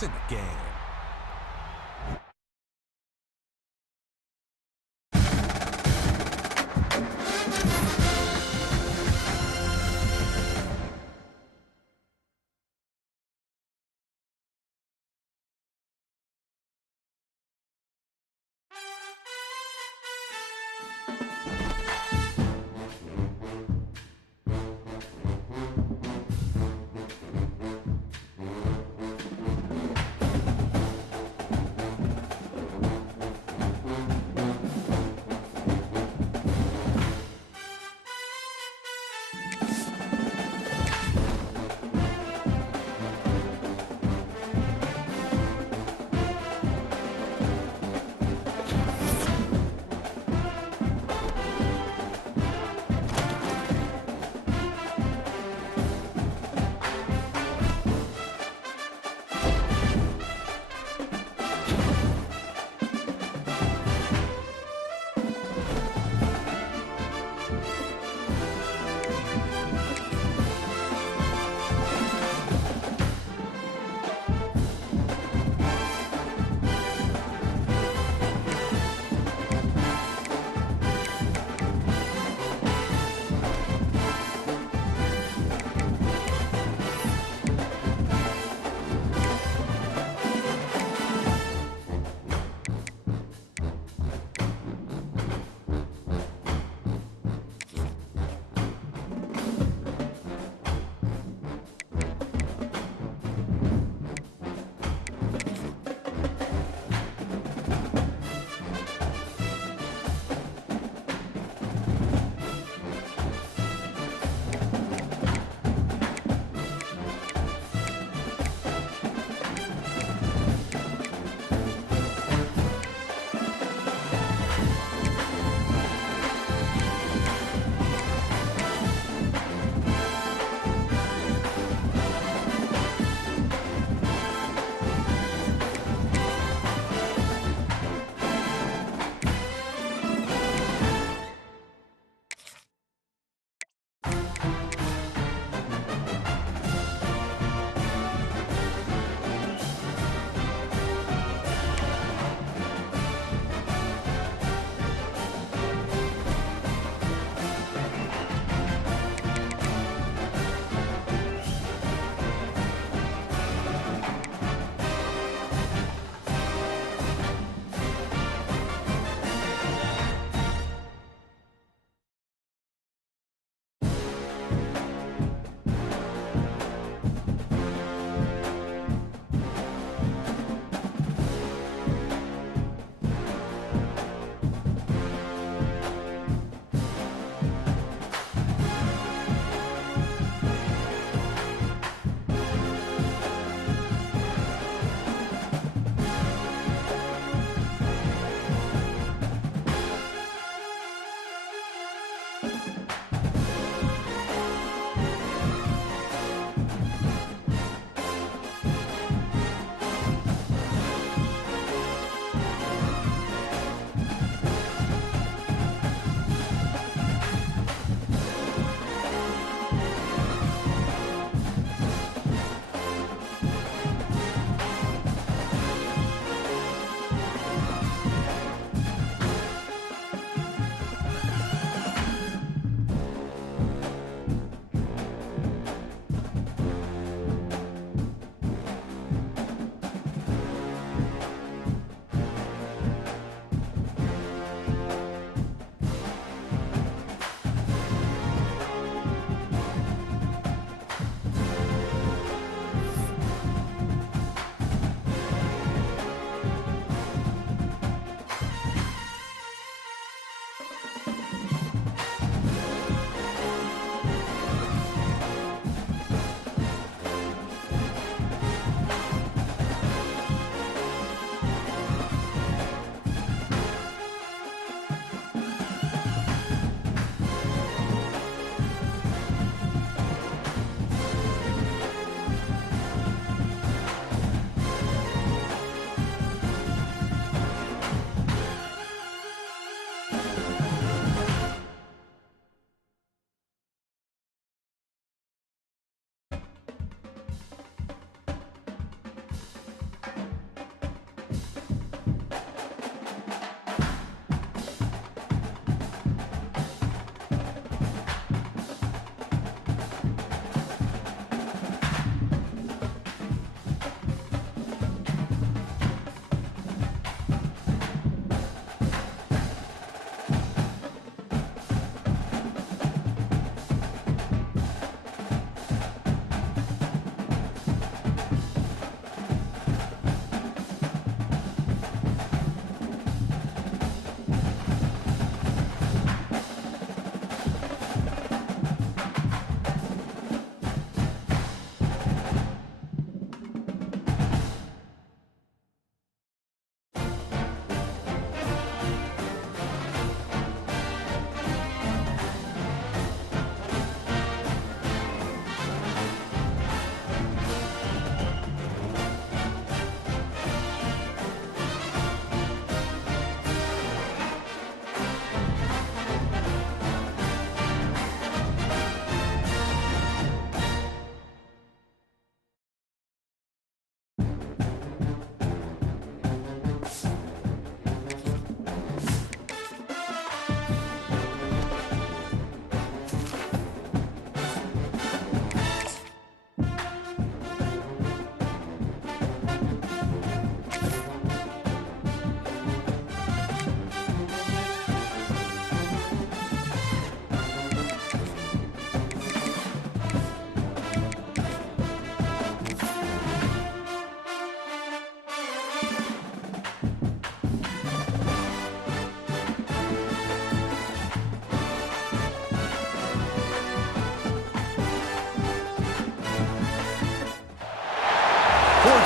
points in the game.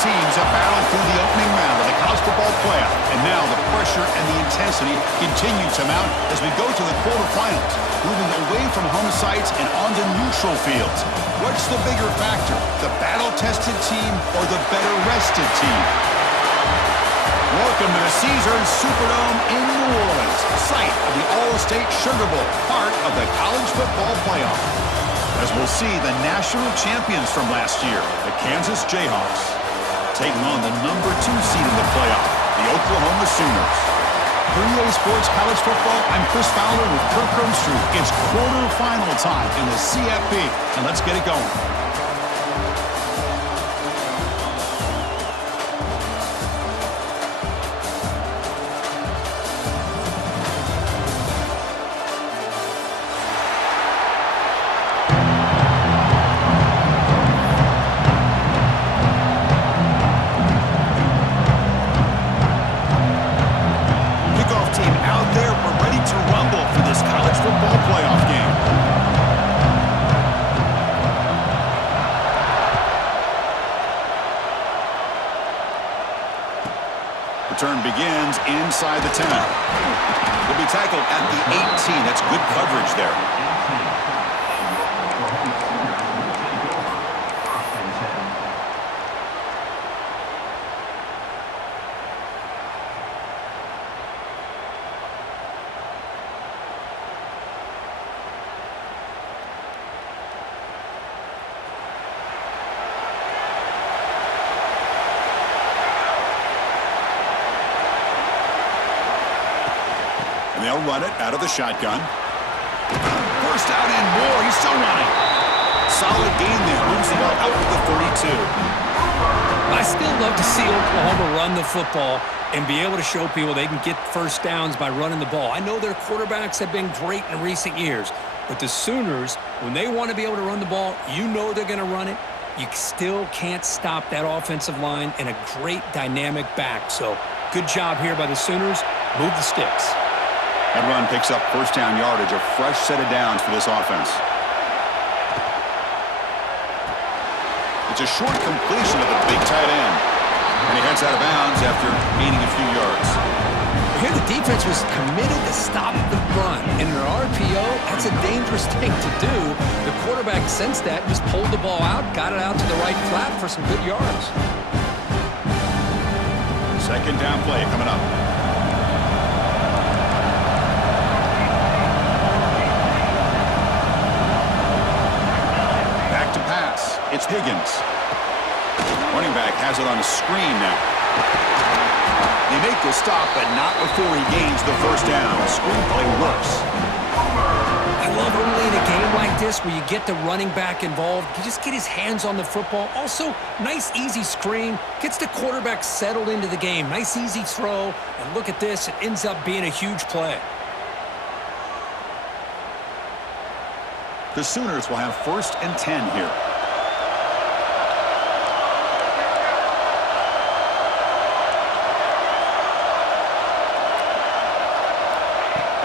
teams have battled through the opening round of the college football playoff, and now the pressure and the intensity continue to mount as we go to the quarterfinals, moving away from home sites and onto neutral fields. What's the bigger factor, the battle-tested team or the better-rested team? Welcome to the Caesars Superdome in New Orleans, site of the All-State Sugar Bowl, part of the college football playoff. As we'll see the national champions from last year, the Kansas Jayhawks, taking on the number 2 seed in the playoff, the Oklahoma Sooners. For EA Sports College Football, I'm Chris Fowler with Kirk Herbstreit. It's quarterfinal time in the CFP, and let's get it going. Return begins inside the 10. Will be tackled at the 18. That's good coverage there. They'll run it out of the shotgun. First out and more. He's still running. Solid gain there. Moves the ball out to the 32. I still love to see Oklahoma run the football and be able to show people they can get first downs by running the ball. I know their quarterbacks have been great in recent years, but the Sooners, when they want to be able to run the ball, you know they're going to run it. You still can't stop that offensive line and a great dynamic back. So good job here by the Sooners. Move the sticks. That run picks up first down yardage, a fresh set of downs for this offense. It's a short completion of the big tight end. And he heads out of bounds after gaining a few yards. Here the defense was committed to stop the run. In an RPO, that's a dangerous thing to do. The quarterback sensed that, just pulled the ball out, got it out to the right flat for some good yards. Second down play coming up. It's Higgins. Running back has it on a screen now. They make the stop, but not before he gains the first down. The screen play works. I love early in a game like this where you get the running back involved. You just get his hands on the football. Also, nice, easy screen. Gets the quarterback settled into the game. Nice, easy throw. And look at this. It ends up being a huge play. The Sooners will have first and 10 here.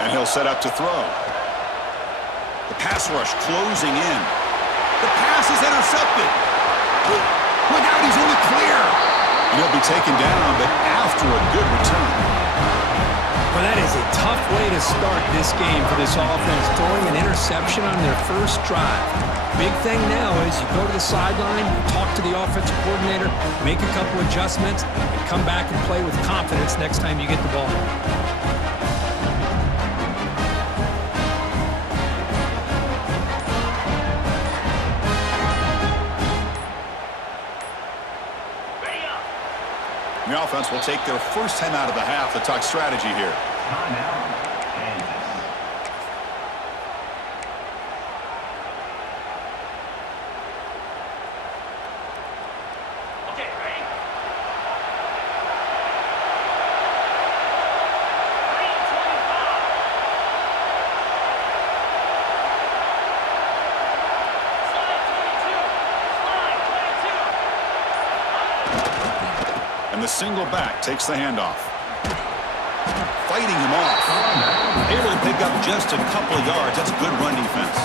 And he'll set up to throw. The pass rush closing in. The pass is intercepted. Look out, he's in the clear. And he'll be taken down, but after a good return. Well, that is a tough way to start this game for this offense, throwing an interception on their first drive. Big thing now is you go to the sideline, talk to the offensive coordinator, make a couple adjustments, and come back and play with confidence next time you get the ball. The offense will take their first time out of the half to talk strategy here. Okay, ready? And the single back takes the handoff. Fighting him off. Able to pick up just a couple of yards. That's good run defense.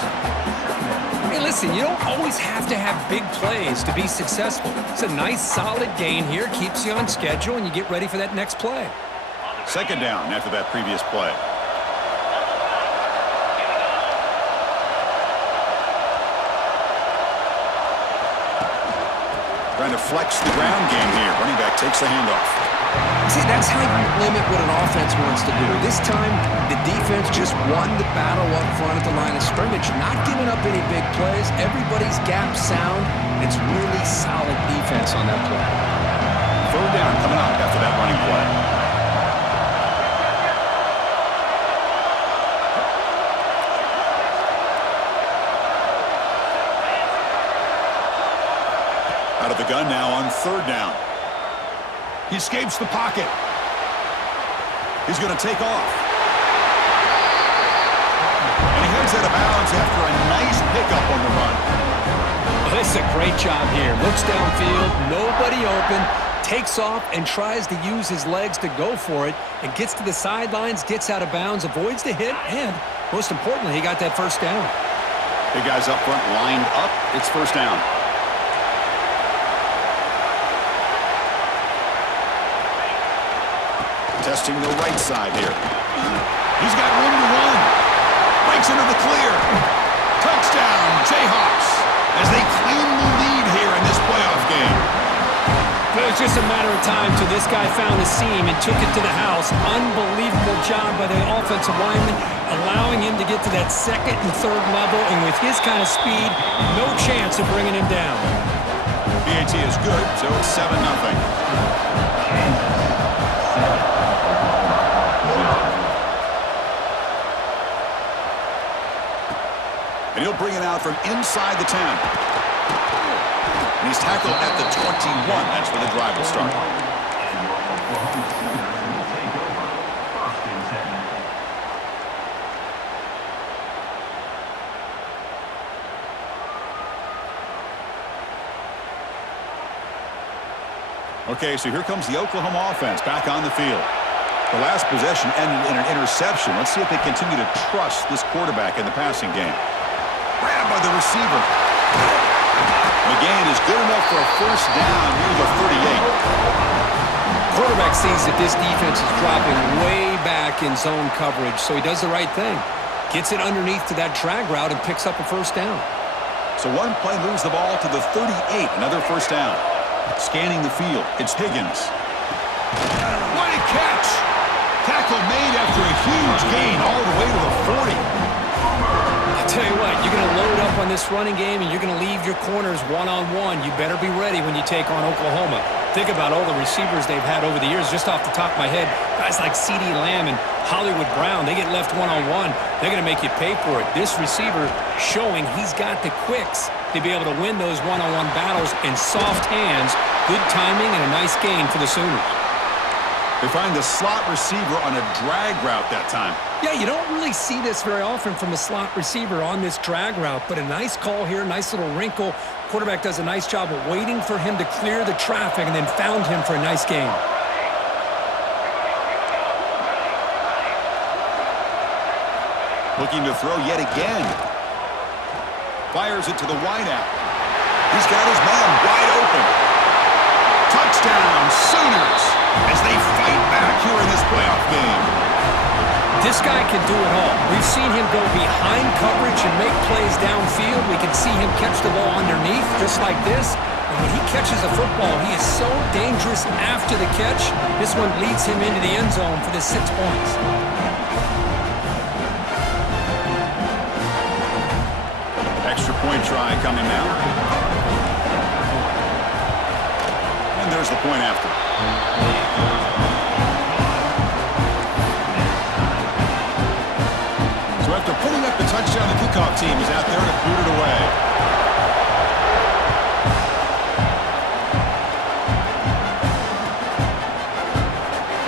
Hey, listen. Listen, you don't always have to have big plays to be successful. It's a nice, solid gain here, keeps you on schedule, and you get ready for that next play. Second down after that previous play. Trying to flex the ground game here. Running back takes the handoff. See, that's how you limit what an offense wants to do. This time, the defense just won the battle up front at the line of scrimmage, not giving up any big plays. Everybody's gap sound. It's really solid defense on that play. Third down coming up after that running play. Out of the gun now on third down. He escapes the pocket. He's going to take off. And he heads out of bounds after a nice pickup on the run. Well, this is a great job here. Looks downfield, nobody open, takes off and tries to use his legs to go for it, and gets to the sidelines, gets out of bounds, avoids the hit, and most importantly, he got that first down. Big guys up front lined up. It's first down. Testing the right side here. He's got room to run. Breaks into the clear. Touchdown, Jayhawks, as they claim the lead here in this playoff game. It was just a matter of time till this guy found the seam and took it to the house. Unbelievable job by the offensive lineman, allowing him to get to that second and third level, and with his kind of speed, no chance of bringing him down. PAT is good, so it's 7-0. And he'll bring it out from inside the 10. And he's tackled at the 21. That's where the drive will start. Okay, so here comes the Oklahoma offense back on the field. The last possession ended in an interception. Let's see if they continue to trust this quarterback in the passing game. Grabbed by the receiver. The gain is good enough for a first down near the 38. Quarterback sees that this defense is dropping way back in zone coverage, so he does the right thing. Gets it underneath to that drag route and picks up a first down. So one play moves the ball to the 38, another first down. Scanning the field, it's Higgins. What a catch! Tackle made after a huge gain all the way to the 40. I'll tell you what, you're going to load up on this running game and you're going to leave your corners one-on-one. You better be ready when you take on Oklahoma. Think about all the receivers they've had over the years. Just off the top of my head, guys like CeeDee Lamb and Hollywood Brown, they get left one-on-one. They're going to make you pay for it. This receiver showing he's got the quicks to be able to win those one-on-one battles in soft hands. Good timing and a nice gain for the Sooners. They find the slot receiver on a drag route that time. Yeah, you don't really see this very often from a slot receiver on this drag route, but a nice call here, nice little wrinkle. Quarterback does a nice job of waiting for him to clear the traffic and then found him for a nice gain. Looking to throw yet again. Fires it to the wideout. He's got his man wide open. Touchdown, Sooners, as they fight back here in this playoff game. This guy can do it all. We've seen him go behind coverage and make plays downfield. We can see him catch the ball underneath, just like this. And when he catches a football, he is so dangerous after the catch. This one leads him into the end zone for the 6 points. Extra point try coming now. And there's the point after. So after putting up the touchdown, the kickoff team is out there to boot it away.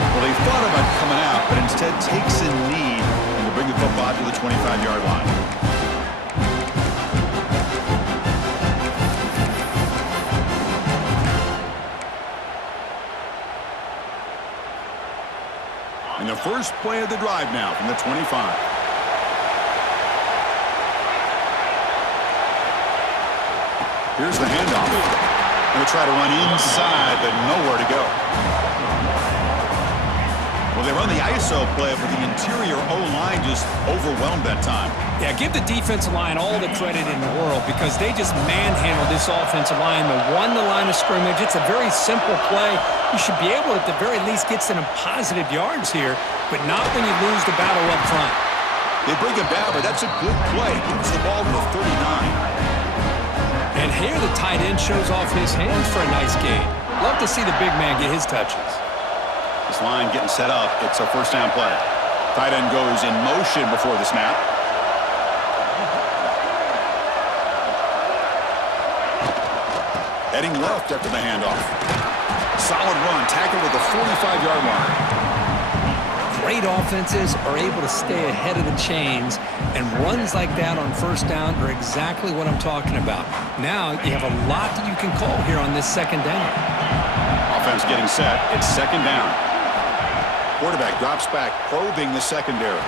Well, they thought about coming out, but instead takes a knee and will bring the football to the 25-yard line. And the first play of the drive now from the 25. Here's the handoff. Going to try to run inside, but nowhere to go. Well, they run the ISO play, but the interior O-line just overwhelmed that time. Yeah, give the defensive line all the credit in the world because they just manhandled this offensive line and won the line of scrimmage. It's a very simple play. You should be able to, at the very least, get some positive yards here, but not when you lose the battle up front. They bring him down, but that's a good play. Moves the ball to the 39. And here the tight end shows off his hands for a nice gain. Love to see the big man get his touches. This line getting set up. It's a first down play. Tight end goes in motion before the snap. Heading left after the handoff. Solid run. Tackled at the 45-yard line. Great offenses are able to stay ahead of the chains, and runs like that on first down are exactly what I'm talking about. Now you have a lot that you can call here on this second down. Offense getting set. It's second down. Quarterback drops back, probing the secondary.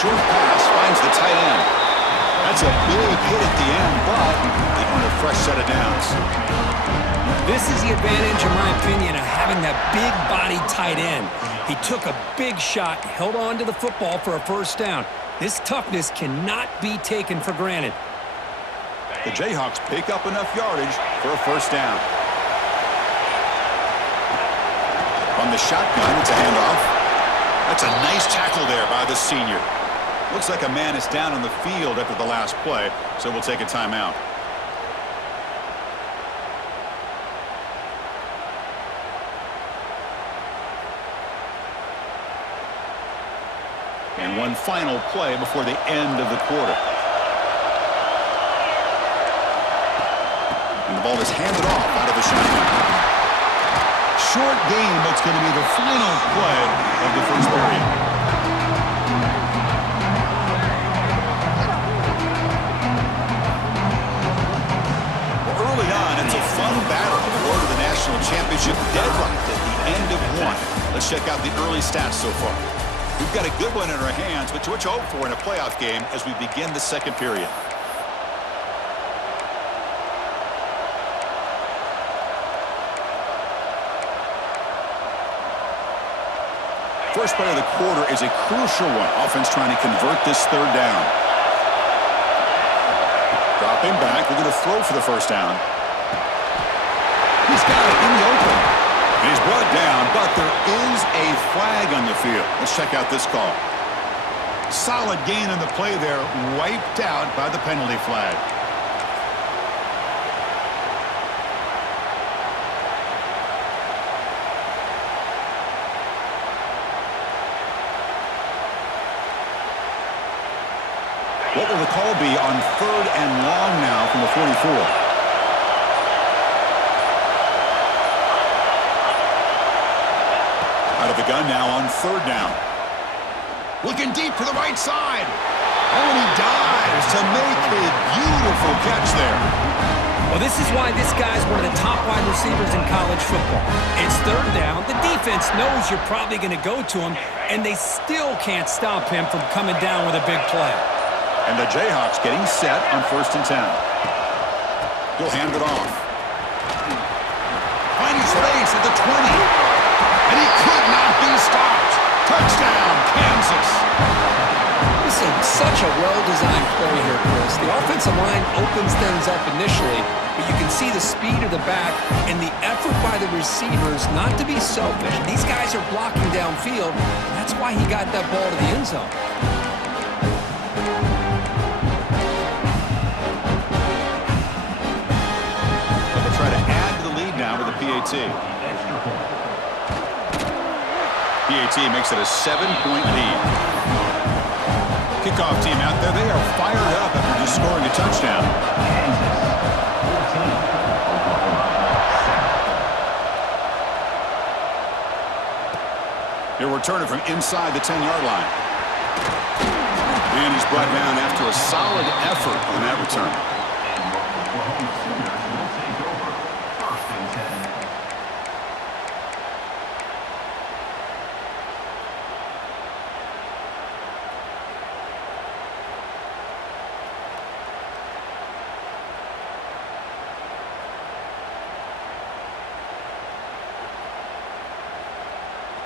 Short pass finds the tight end. That's a big hit at the end, but they want a fresh set of downs. This is the advantage, in my opinion, of having that big-body tight end. He took a big shot, held on to the football for a first down. This toughness cannot be taken for granted. The Jayhawks pick up enough yardage for a first down. On the shotgun, it's a handoff. That's a nice tackle there by the senior. Looks like a man is down on the field after the last play, so we'll take a timeout. And one final play before the end of the quarter. And the ball is handed off out of the shotgun. Short game, but it's going to be the final play of the first period. Well, early on, it's a fun battle for the road to the national championship deadlocked at the end of one. Let's check out the early stats so far. We've got a good one in our hands, but what you hope for in a playoff game as we begin the second period. First play of the quarter is a crucial one. Offense trying to convert this third down. Dropping back. We're going to throw for the first down. He's got it in the open. He's brought down, but there is a flag on the field. Let's check out this call. Solid gain on the play there. Wiped out by the penalty flag. What will the call be on third and long now from the 44? Out of the gun now on third down. Looking deep to the right side. Oh, and he dives to make a beautiful catch there. Well, this is why this guy's one of the top wide receivers in college football. It's third down. The defense knows you're probably going to go to him, and they still can't stop him from coming down with a big play. And the Jayhawks getting set on 1st and 10. He'll hand it off. Finding space at the 20. And he could not be stopped. Touchdown, Kansas. This is such a well-designed play here, Chris. The offensive line opens things up initially, but you can see the speed of the back and the effort by the receivers not to be selfish. These guys are blocking downfield. That's why he got that ball to the end zone. PAT. PAT makes it a 7-point lead. Kickoff team out there, they are fired up after just scoring a touchdown. He'll return it from inside the 10-yard line. And he's brought down after a solid effort on that return.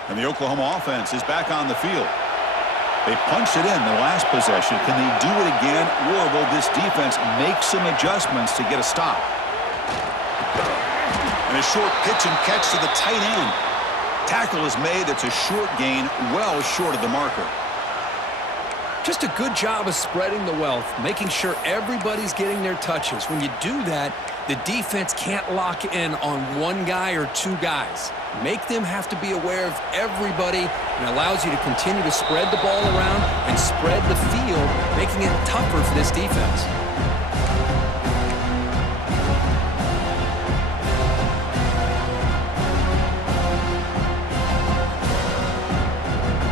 And the Oklahoma offense is back on the field. They punched it in the last possession. Can they do it again, or will this defense make some adjustments to get a stop? And a short pitch and catch to the tight end. Tackle is made. It's a short gain, well short of the marker. Just a good job of spreading the wealth, making sure everybody's getting their touches. When you do that, the defense can't lock in on one guy or two guys. Make them have to be aware of everybody, and allows you to continue to spread the ball around and spread the field, making it tougher for this defense.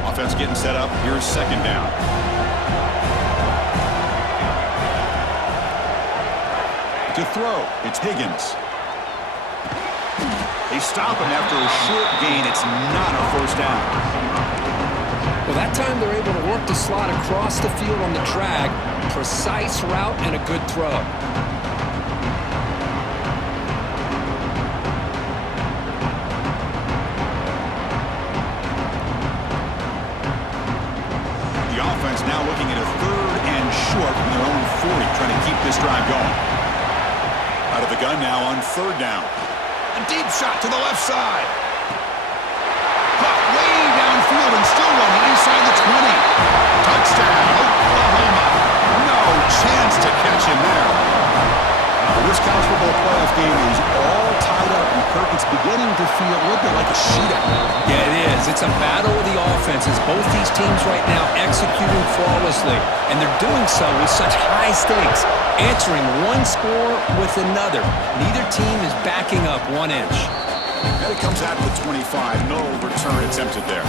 Offense getting set up. Here's second down. To throw, it's Higgins. They stop him after a short gain. It's not a first down. Well, that time they're able to work the slot across the field on the drag. Precise route and a good throw. The offense now looking at a third and short from their own 40, trying to keep this drive going. Out of the gun now on third down. A deep shot to the left side. Caught way downfield and still running inside the 20. Touchdown, Oklahoma. No chance to catch him there. Well, this college football playoff game is all tied up, and Kirk, it's beginning to feel a little bit like a shootout. Yeah, it is. It's a battle of the offenses. Both these teams right now executing flawlessly, and they're doing so with such high stakes, answering one score with another. Neither team is backing up 1 inch. And it comes out to the 25. No return attempted there.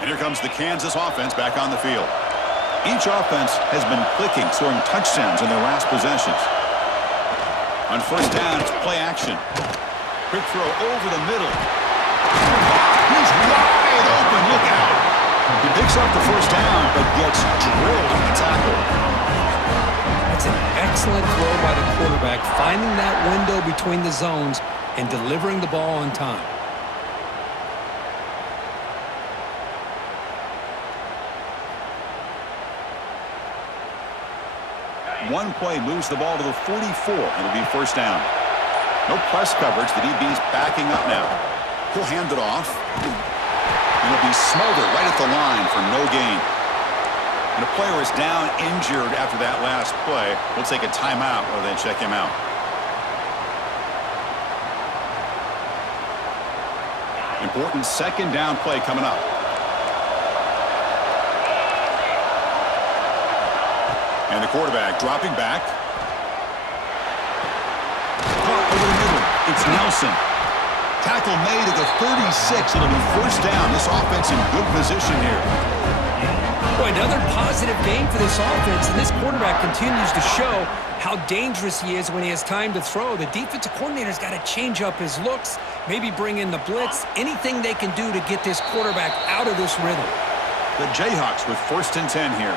And here comes the Kansas offense back on the field. Each offense has been clicking, scoring touchdowns in their last possessions. On first down, it's play action. Quick throw over the middle. He's wide open. Look out. He picks up the first down, but gets drilled on the tackle. That's an excellent throw by the quarterback, finding that window between the zones and delivering the ball on time. One play moves the ball to the 44. It'll be first down. No press coverage. The DB's backing up now. He'll hand it off. And it'll be smothered right at the line for no gain. And a player is down injured after that last play. We'll take a timeout or then check him out. Important second down play coming up. And the quarterback dropping back. Caught over the middle. It's Nelson. Tackle made at the 36. It'll be first down. This offense in good position here. Boy, another positive game for this offense, and this quarterback continues to show how dangerous he is when he has time to throw. The defensive coordinator's got to change up his looks, maybe bring in the blitz, anything they can do to get this quarterback out of this rhythm. The Jayhawks with first and 10 here.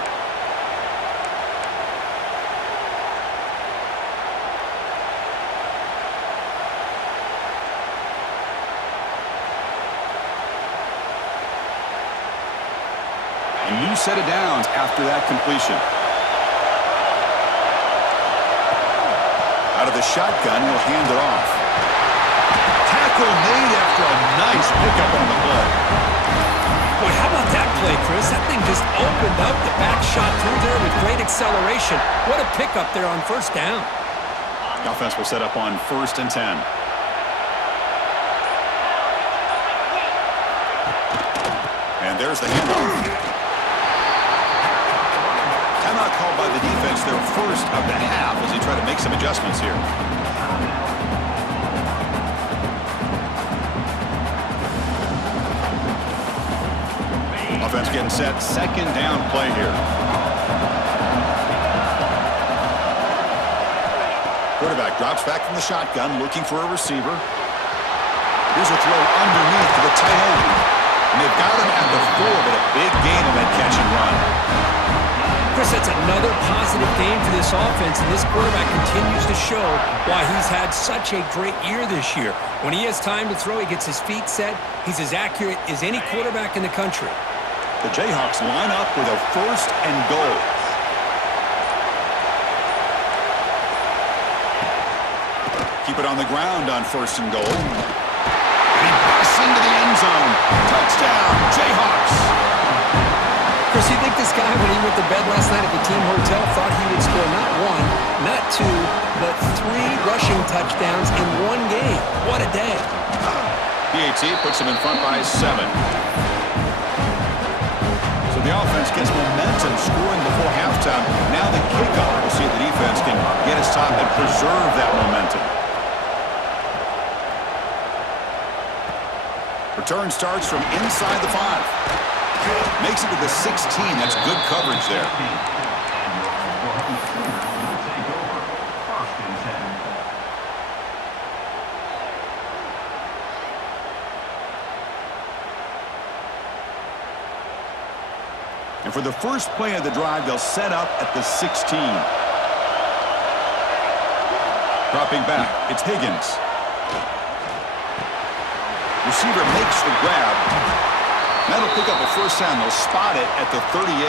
A new set of downs after that completion. Out of the shotgun, he'll hand it off. Tackle made after a nice pickup on the play. Boy, how about that play, Chris? That thing just opened up. The back shot through there with great acceleration. What a pickup there on first down. The offense will set up on first and 10. And there's the handoff. Timeout called by the defense, their first of the half, as they try to make some adjustments here. Offense getting set, second down play here. Quarterback drops back from the shotgun, looking for a receiver. Here's a throw underneath to the tight end. And they've got him at the 4, but a big gain on that catch and run. Chris, that's another positive game for this offense, and this quarterback continues to show why he's had such a great year this year. When he has time to throw, he gets his feet set. He's as accurate as any quarterback in the country. The Jayhawks line up with a 1st and goal. Keep it on the ground on 1st and goal. He busts into the end zone. Touchdown, Jayhawks. Chris, you think this guy, when he went to bed last night at the team hotel, thought he would score not 1, not 2, but 3 rushing touchdowns in one game? What a day. PAT puts him in front by 7. So the offense gets momentum scoring before halftime. Now the kickoff. We'll see if the defense can get his top and preserve that momentum. Return starts from inside the 5. Makes it to the 16. That's good coverage there. And for the first play of the drive, they'll set up at the 16. Dropping back, it's Higgins. Receiver makes the grab. That'll pick up a 1st down. They'll spot it at the 38.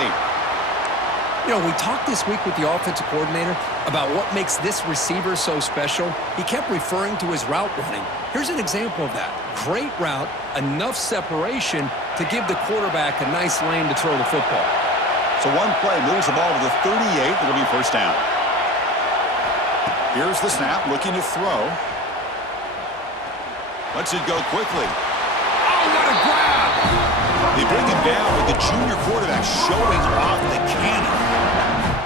You know, we talked this week with the offensive coordinator about what makes this receiver so special. He kept referring to his route running. Here's an example of that. Great route, enough separation to give the quarterback a nice lane to throw the football. So one play moves the ball to the 38. It'll be 1st down. Here's the snap, looking to throw. Lets it go quickly. Oh, what a grab! They bring him down with the junior quarterback showing off the cannon.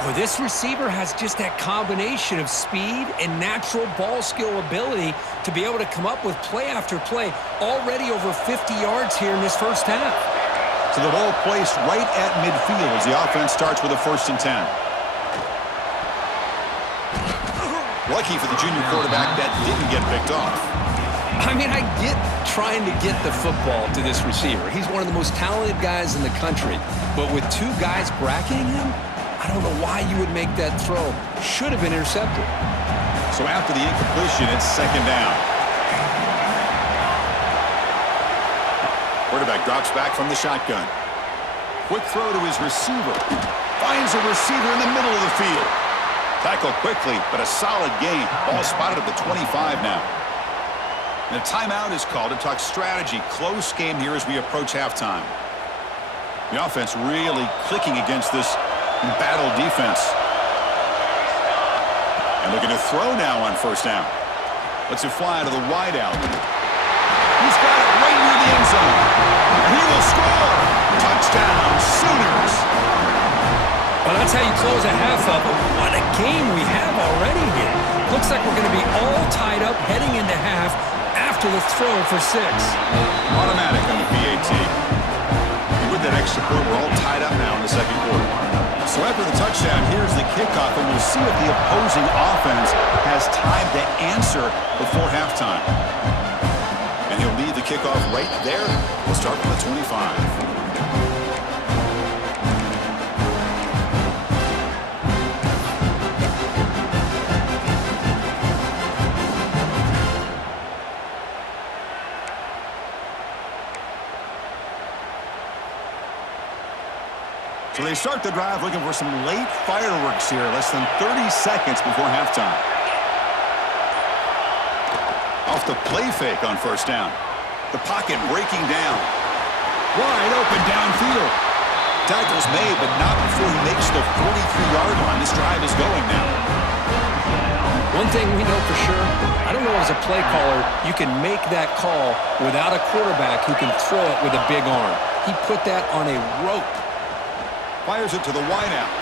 Well, this receiver has just that combination of speed and natural ball skill ability to be able to come up with play after play, already over 50 yards here in this first half. So the ball placed right at midfield as the offense starts with a 1st and 10. Lucky for the junior quarterback that didn't get picked off. I mean, I get trying to get the football to this receiver. He's one of the most talented guys in the country. But with 2 guys bracketing him, I don't know why you would make that throw. Should have been intercepted. So after the incompletion, it's 2nd down. Quarterback drops back from the shotgun. Quick throw to his receiver. Finds a receiver in the middle of the field. Tackle quickly, but a solid gain. Ball spotted at the 25 now. And a timeout is called to talk strategy. Close game here as we approach halftime. The offense really clicking against this embattled defense. And looking to throw now on 1st down. Lets it fly to the wideout. He's got it right near the end zone. And he will score. Touchdown, Sooners. Well, that's how you close a half up. What a game we have already here. Looks like we're going to be all tied up heading into half after the throw for 6. Automatic on the PAT. And with that extra point, we're all tied up now in the 2nd quarter. So after the touchdown, here's the kickoff, and we'll see if the opposing offense has time to answer before halftime. And he'll leave the kickoff right there. We'll start from the 25. So they start the drive looking for some late fireworks here, less than 30 seconds before halftime. Off the play fake on 1st down. The pocket breaking down. Wide open downfield. Tackle's made, but not before he makes the 43-yard line. This drive is going now. One thing we know for sure, I don't know as a play caller, you can make that call without a quarterback who can throw it with a big arm. He put that on a rope. Fires it to the wideout.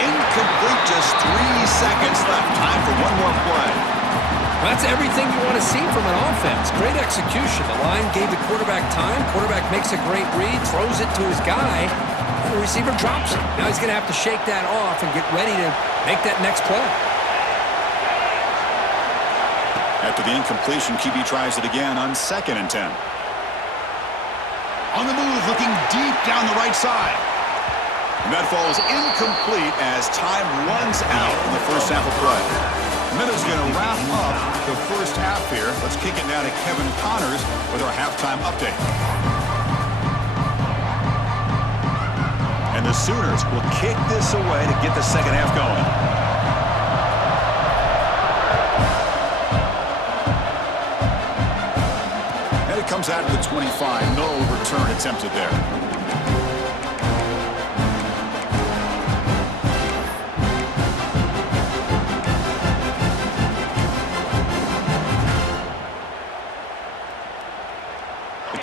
Incomplete, just 3 seconds left. Time for one more play. That's everything you want to see from an offense. Great execution. The line gave the quarterback time. Quarterback makes a great read, throws it to his guy, and the receiver drops it. Now he's going to have to shake that off and get ready to make that next play. After the incompletion, QB tries it again on 2nd and 10. On the move, looking deep down the right side. And that falls incomplete as time runs out in the first half of play. Minutes going to wrap up the first half here. Let's kick it now to Kevin Connors with our halftime update. And the Sooners will kick this away to get the second half going. And it comes out to the 25. No return attempted there.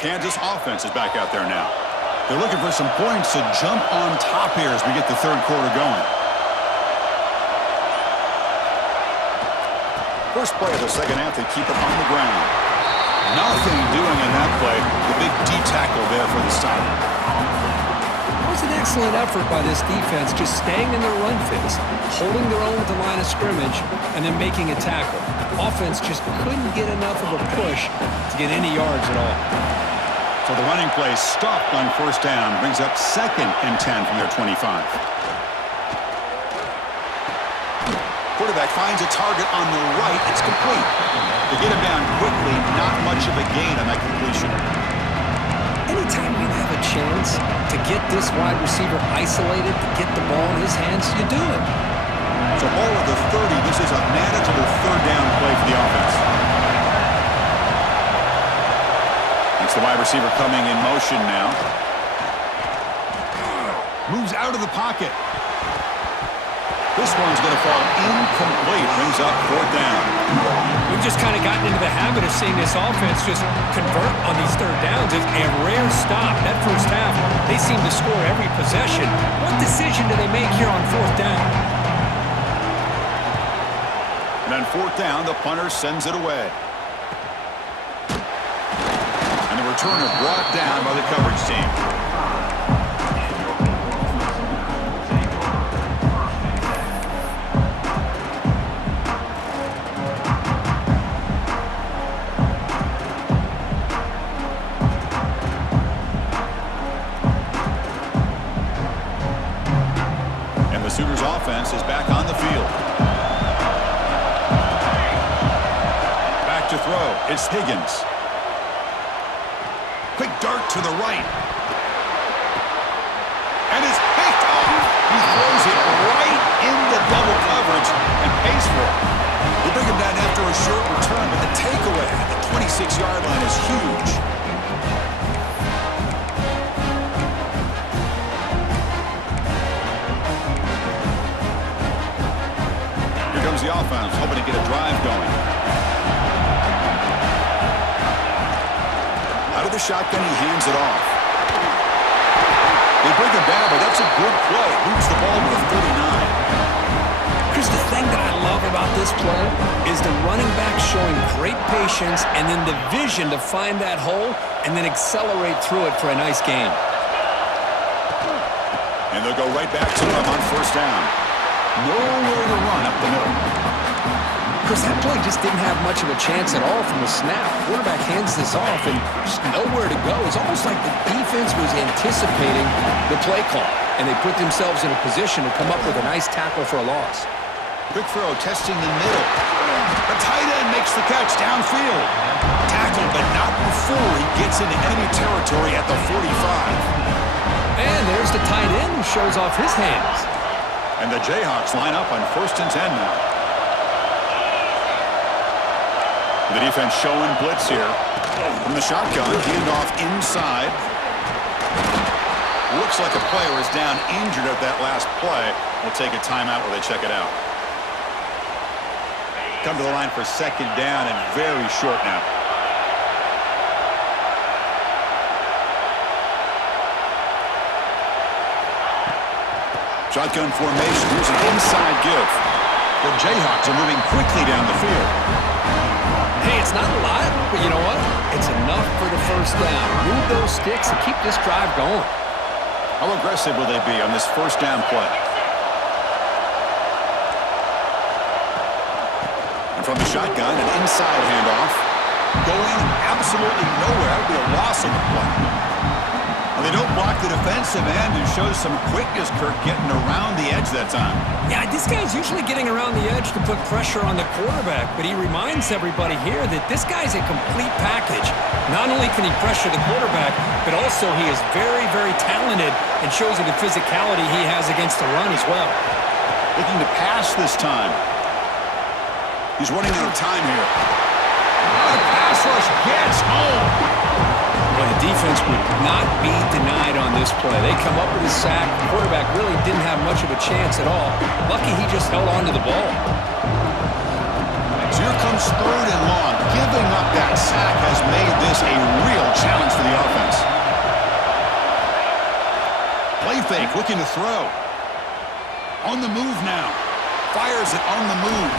Kansas offense is back out there now. They're looking for some points to jump on top here as we get the third quarter going. First play of the second half, they keep it on the ground. Nothing doing in that play. The big D tackle there for the stop. It was an excellent effort by this defense, just staying in their run fits, holding their own at the line of scrimmage, and then making a tackle. Offense just couldn't get enough of a push to get any yards at all. So the running play stopped on first down, brings up 2nd and 10 from their 25. Quarterback finds a target on the right. It's complete. To get him down quickly, not much of a gain on that completion. Anytime you have a chance to get this wide receiver isolated, to get the ball in his hands, you do it. So ball at the 30. This is a manageable third down play for the offense. It's the wide receiver coming in motion now. Moves out of the pocket. This one's going to fall incomplete. Brings up 4th down. We've just kind of gotten into the habit of seeing this offense just convert on these third downs. It's a rare stop. That first half, they seem to score every possession. What decision do they make here on 4th down? And on 4th down, the punter sends it away. And the returner brought down by the coverage team. And the Sooners offense is back on the field. To throw, it's Higgins. Quick dart to the right. And it's picked off. He throws it right into double coverage and pays for it. They bring him down after a short return, but the takeaway at the 26-yard line is huge. Here comes the offense, hoping to get a drive going. Out of the shotgun, he hands it off. They bring him down, but that's a good play. Moves the ball to the 39. Chris, the thing that I love about this play is the running back showing great patience and then the vision to find that hole and then accelerate through it for a nice gain. And they'll go right back to him on first down. Nowhere to run up the middle. Chris, that play just didn't have much of a chance at all from the snap. Quarterback hands this off and just nowhere to go. It's almost like the defense was anticipating the play call, and they put themselves in a position to come up with a nice tackle for a loss. Quick throw, testing the middle. The tight end makes the catch downfield. Tackled, but not before he gets into enemy territory at the 45. And there's the tight end who shows off his hands. And the Jayhawks line up on 1st and 10 now. The defense showing blitz here. From the shotgun, handoff inside. Looks like a player is down injured at that last play. We'll take a timeout while they check it out. Come to the line for 2nd down and very short now. Shotgun formation. Here's an inside give. The Jayhawks are moving quickly down the field. Hey, it's not a lot, but you know what? It's enough for the first down. Move those sticks and keep this drive going. How aggressive will they be on this first down play? And from the shotgun, an inside handoff. Going absolutely nowhere. It'll be a loss on the play. Well, they don't block the defensive end and shows some quickness, Kirk, getting around the edge that time. Yeah, this guy's usually getting around the edge to put pressure on the quarterback, but he reminds everybody here that this guy's a complete package. Not only can he pressure the quarterback, but also he is very, very talented and shows you the physicality he has against the run as well. Looking to pass this time. He's running out of time here. The pass rush gets home. Well, the defense would not be denied on this play. They come up with a sack. The quarterback really didn't have much of a chance at all. Lucky he just held on to the ball. As here comes 3rd and long. Giving up that sack has made this a real challenge for the offense. Play fake, looking to throw. On the move now. Fires it on the move.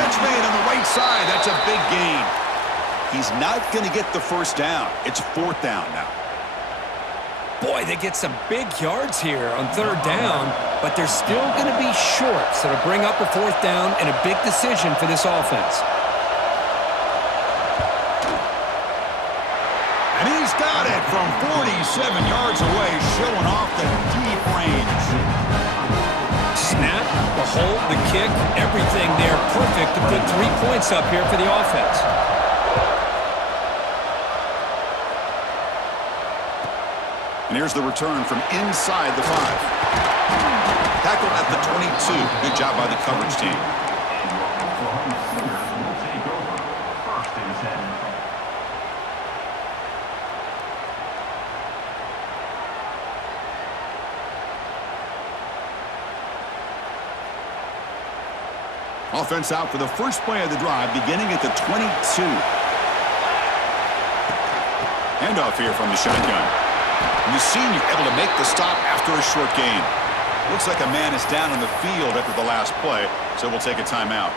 Catch made on the right side. That's a big gain. He's not going to get the first down. It's 4th down now. Boy, they get some big yards here on 3rd down, but they're still going to be short, so to bring up a 4th down and a big decision for this offense. And he's got it from 47 yards away, showing off the deep range. Snap, the hold, the kick, everything there perfect to put 3 points up here for the offense. And here's the return from inside the 5. Tackled at the 22. Good job by the coverage team. Offense out for the first play of the drive, beginning at the 22. Handoff here from the shotgun. And the senior able to make the stop after a short gain. Looks like a man is down on the field after the last play, so we'll take a timeout.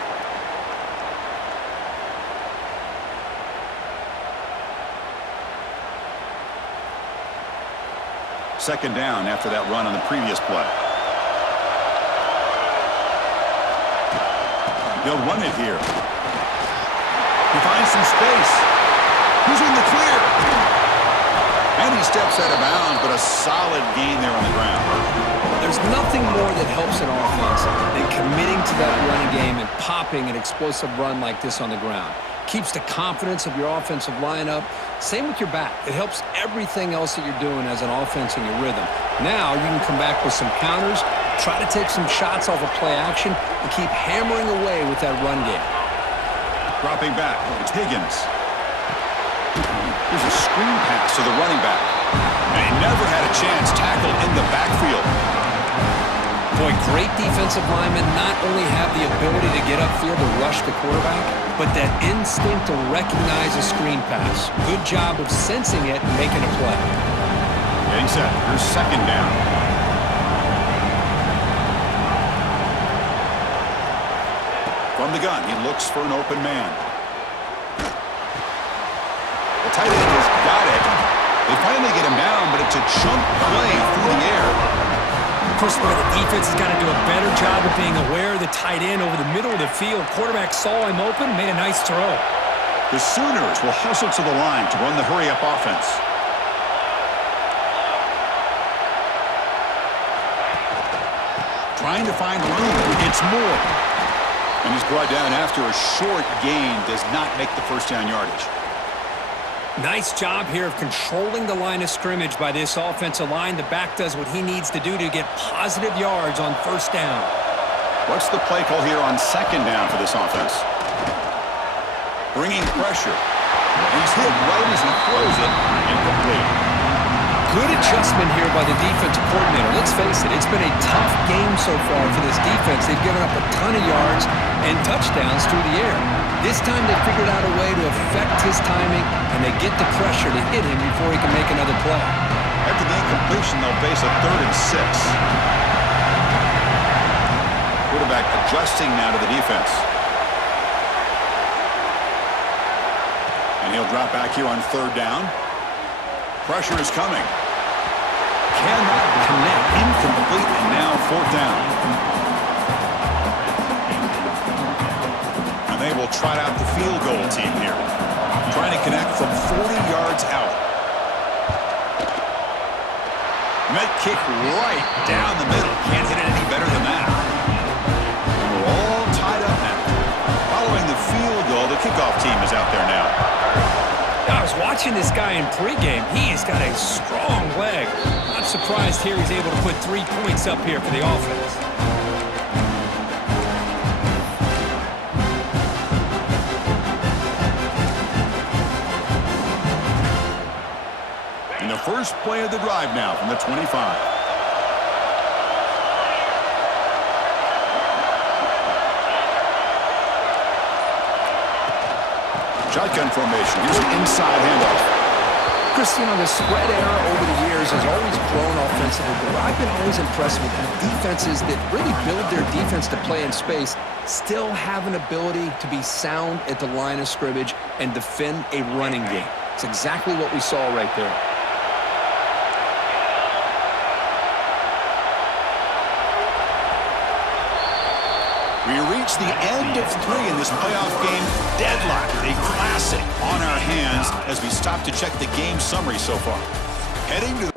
Second down after that run on the previous play. He'll run it here. He finds some space. Who's in the clear? And he steps out of bounds, but a solid gain there on the ground. There's nothing more that helps an offense than committing to that running game and popping an explosive run like this on the ground. Keeps the confidence of your offensive lineup. Same with your back. It helps everything else that you're doing as an offense in your rhythm. Now you can come back with some counters, try to take some shots off of play action, and keep hammering away with that run game. Dropping back, it's Higgins. Here's a screen pass to the running back. And he never had a chance tackled in the backfield. Boy, great defensive linemen not only have the ability to get upfield to rush the quarterback, but that instinct to recognize a screen pass. Good job of sensing it and making a play. Getting set. Here's second down. From the gun, he looks for an open man. The tight end has got it. They finally get him down, but it's a chunk play through the air. Of course, the defense has got to do a better job of being aware of the tight end over the middle of the field. Quarterback saw him open, made a nice throw. The Sooners will hustle to the line to run the hurry-up offense. Trying to find room. It's Moore. And he's brought down after a short gain. Does not make the first down yardage. Nice job here of controlling the line of scrimmage by this offensive line. The back does what he needs to do to get positive yards on first down. What's the play call here on second down for this offense? Bringing pressure. And he's hit right as he throws it. Incomplete. Good adjustment here by the defensive coordinator. Let's face it, it's been a tough game so far for this defense. They've given up a ton of yards and touchdowns through the air. This time they figured out a way to affect his timing, and they get the pressure to hit him before he can make another play. After the incompletion, they'll face a 3rd and 6. Quarterback adjusting now to the defense. And he'll drop back here on 3rd down. Pressure is coming. Cannot connect. Incomplete, and now 4th down. And they will trot out the field goal team here. Trying to connect from 40 yards out. And that kick right down the middle. Can't hit it any better than that. And we're all tied up now. Following the field goal, the kickoff team is out there now. I was watching this guy in pregame. He's got a strong leg. I'm surprised here he's able to put 3 points up here for the offense. And the first play of the drive now from the 25. Shotgun formation. Here's an inside handoff. Chris, the spread era over the years has always grown offensively, but I've been always impressed with defenses that really build their defense to play in space, still have an ability to be sound at the line of scrimmage and defend a running game. It's exactly what we saw right there. We reach the end of 3 in this playoff game. Deadlock, a classic on our hands as we stop to check the game summary so far. Heading to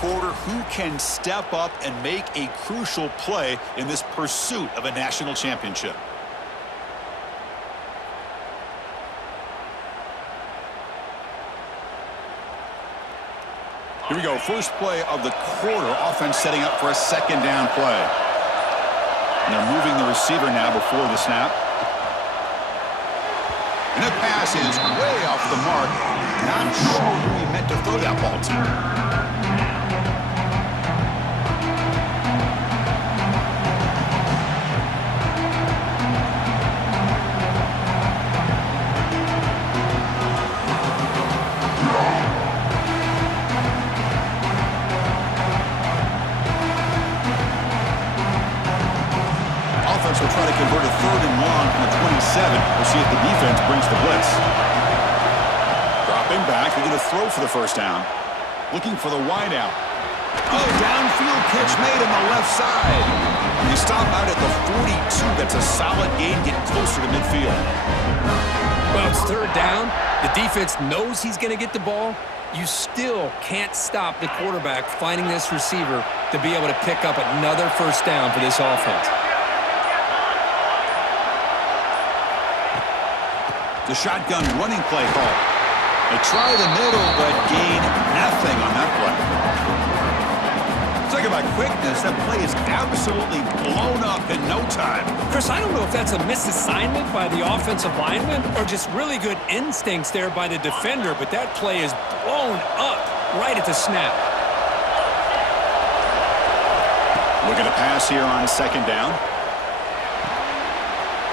quarter, who can step up and make a crucial play in this pursuit of a national championship? Here we go, first play of the quarter. Offense setting up for a second down play. And they're moving the receiver now before the snap. And the pass is way off the mark. Not sure who he meant to throw that ball to. Will try to convert a 3rd and long from the 27. We'll see if the defense brings the blitz. Dropping back, they're going to throw for the first down. Looking for the wide out. Oh, downfield catch made on the left side. You stop out at the 42. That's a solid gain, getting closer to midfield. Well, it's 3rd down. The defense knows he's going to get the ball. You still can't stop the quarterback finding this receiver to be able to pick up another first down for this offense. The shotgun running play call. They try the middle, but gain nothing on that play. Talking about quickness, that play is absolutely blown up in no time. Chris, I don't know if that's a misassignment by the offensive lineman or just really good instincts there by the defender, but that play is blown up right at the snap. Looking to pass here on second down.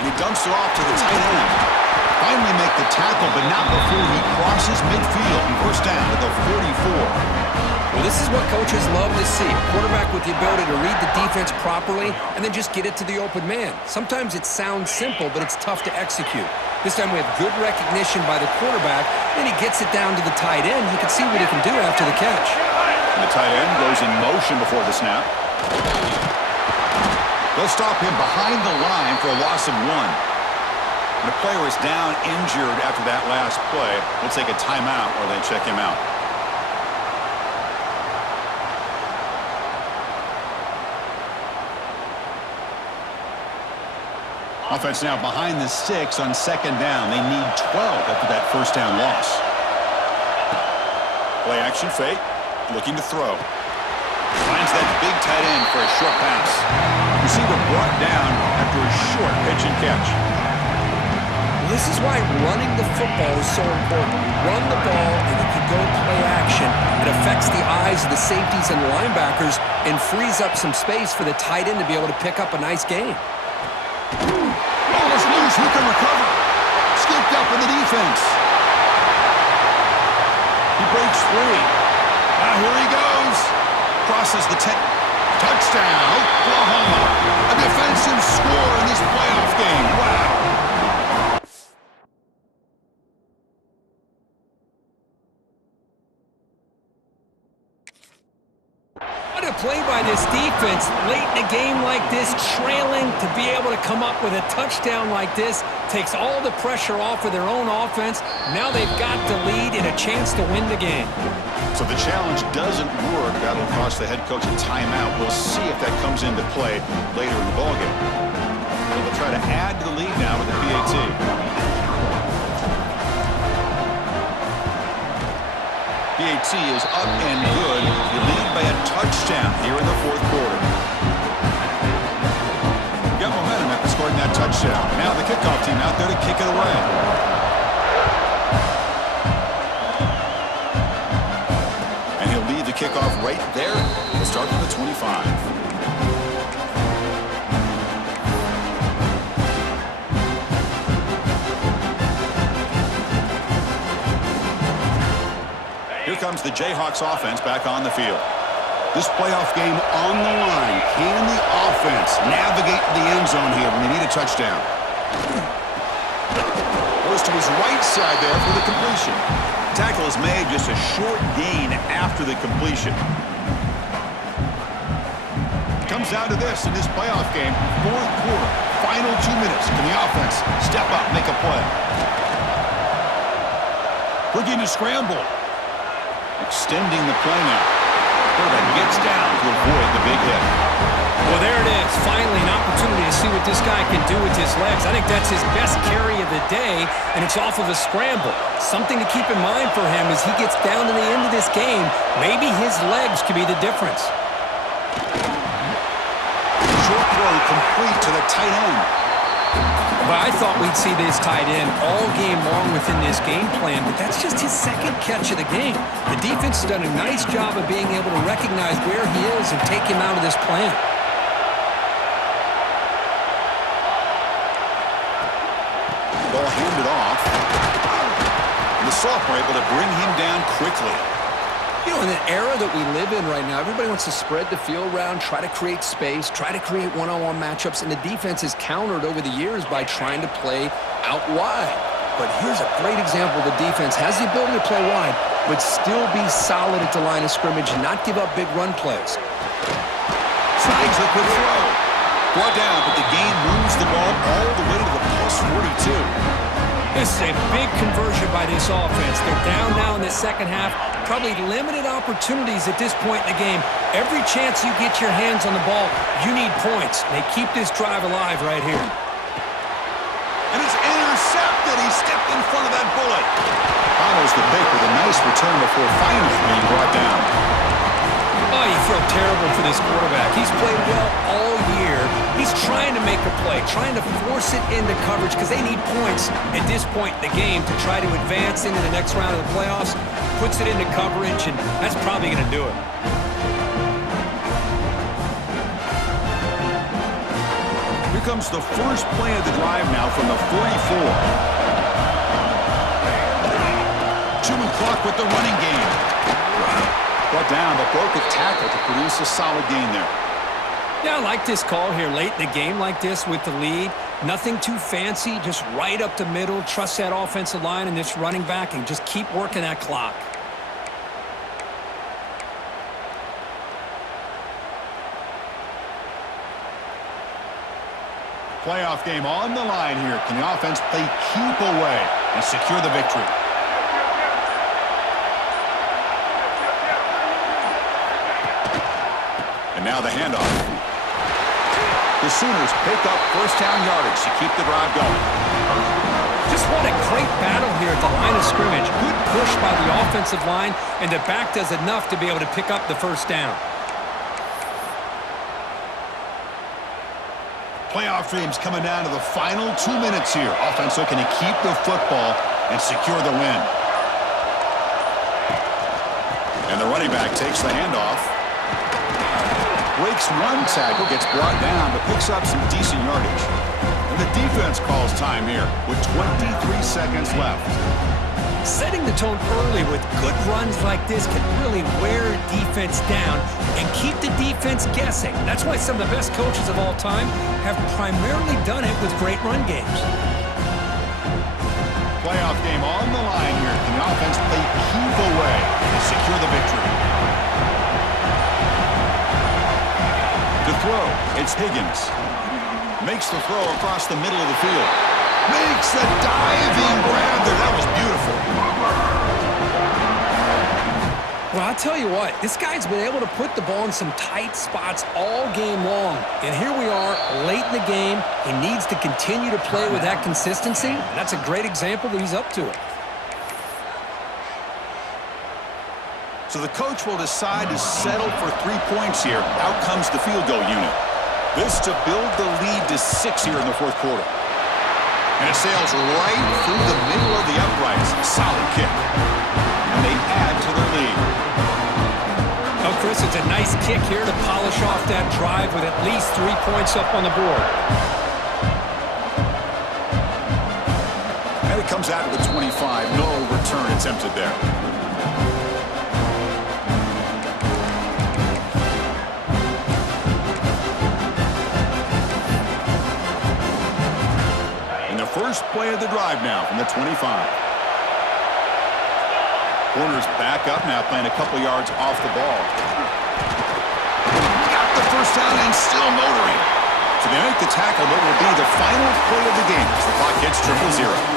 And he dumps it off to the tight end. Finally make the tackle, but not before he crosses midfield. First down at the 44. Well, this is what coaches love to see. A quarterback with the ability to read the defense properly and then just get it to the open man. Sometimes it sounds simple, but it's tough to execute. This time we have good recognition by the quarterback, and he gets it down to the tight end. You can see what he can do after the catch. And the tight end goes in motion before the snap. They'll stop him behind the line for a loss of 1. The player is down injured after that last play. We'll take a timeout or they check him out. Offense now behind the 6 on second down. They need 12 after that first down loss. Play action fake. Looking to throw. Finds that big tight end for a short pass. Receiver brought down after a short pitch and catch. This is why running the football is so important. You run the ball, and if you go play action, it affects the eyes of the safeties and linebackers and frees up some space for the tight end to be able to pick up a nice gain. Ball is loose. Who can recover? Scooped up in the defense. He breaks free. Here he goes. Crosses the 10. Touchdown, Oklahoma. A defensive score in this playoff game. Wow. play by this defense late in a game like this, trailing, to be able to come up with a touchdown like this takes all the pressure off of their own offense. Now they've got the lead and a chance to win the game. So the challenge doesn't work. That'll cost the head coach a timeout. We'll see if that comes into play later in the ballgame. So they'll try to add to the lead now with the PAT. PAT is up and good. You lead by a touchdown here in the fourth quarter. Got momentum after scoring that touchdown. Now the kickoff team out there to kick it away. And he'll lead the kickoff right there. He'll start from the 25. Here comes the Jayhawks offense back on the field. This playoff game on the line. Can the offense navigate the end zone here when they need a touchdown? Goes to his right side there for the completion. Tackle is made, just a short gain after the completion. Comes down to this in this playoff game. Fourth quarter, final 2 minutes. Can the offense step up, make a play? Looking to scramble. Extending the play now. Quarterback gets down to avoid the big hit. Well, there it is. Finally, an opportunity to see what this guy can do with his legs. I think that's his best carry of the day, and it's off of a scramble. Something to keep in mind for him as he gets down to the end of this game. Maybe his legs could be the difference. Short throw complete to the tight end. Well, I thought we'd see this tight end all game long within this game plan, but that's just his second catch of the game. The defense has done a nice job of being able to recognize where he is and take him out of this plan. Ball handed off. And the sophomore able to bring him down quickly. You know, in the era that we live in right now, everybody wants to spread the field around, try to create space, try to create one-on-one matchups, and the defense has countered over the years by trying to play out wide. But here's a great example. The defense has the ability to play wide, but still be solid at the line of scrimmage and not give up big run plays. Slides a quick throw. Brought down, but the game moves the ball all the way to the plus 42. This is a big conversion by this offense. They're down now in the second half. Probably limited opportunities at this point in the game. Every chance you get your hands on the ball, you need points. They keep this drive alive right here. And it's intercepted. He stepped in front of that bullet. Follows the pick with a nice return before finally being brought down. Oh, you feel terrible for this quarterback. He's played well all year. He's trying to make a play, trying to force it into coverage because they need points at this point in the game to try to advance into the next round of the playoffs. Puts it into coverage, and that's probably going to do it. Here comes the first play of the drive now from the 44. Chewing clock with the running game. Brought down, but broke a tackle to produce a solid gain there. Yeah, I like this call here late in the game like this with the lead. Nothing too fancy, just right up the middle. Trust that offensive line and this running back and just keep working that clock. Playoff game on the line here. Can the offense play keep away and secure the victory? And now the handoff. The Sooners pick up first down yardage to keep the drive going. Just what a great battle here at the line of scrimmage. Good push by the offensive line, and the back does enough to be able to pick up the first down. Playoff dreams coming down to the final 2 minutes here. Offense looking to keep the football and secure the win. And the running back takes the handoff. Breaks one tackle, gets brought down, but picks up some decent yardage. And the defense calls time here with 23 seconds left. Setting the tone early with good runs like this can really wear a defense down and keep the defense guessing. That's why some of the best coaches of all time have primarily done it with great run games. Playoff game on the line here. Can the offense play keep away and secure the victory? throw. It's Higgins. Makes the throw across the middle of the field. Makes the diving grab there. That was beautiful. Well, I'll tell you what, this guy's been able to put the ball in some tight spots all game long. And here we are late in the game. He needs to continue to play with that consistency. And that's a great example that he's up to it. So the coach will decide to settle for 3 points here. Out comes the field goal unit. This to build the lead to 6 here in the fourth quarter. And it sails right through the middle of the uprights. Solid kick. And they add to their lead. Oh, Chris, it's a nice kick here to polish off that drive with at least 3 points up on the board. And it comes out to the 25. No return attempted there. First play of the drive now from the 25. Corner's back up now, playing a couple yards off the ball. Got the first down and still motoring. So they make the tackle, but will be the final play of the game as the clock hits 0-0.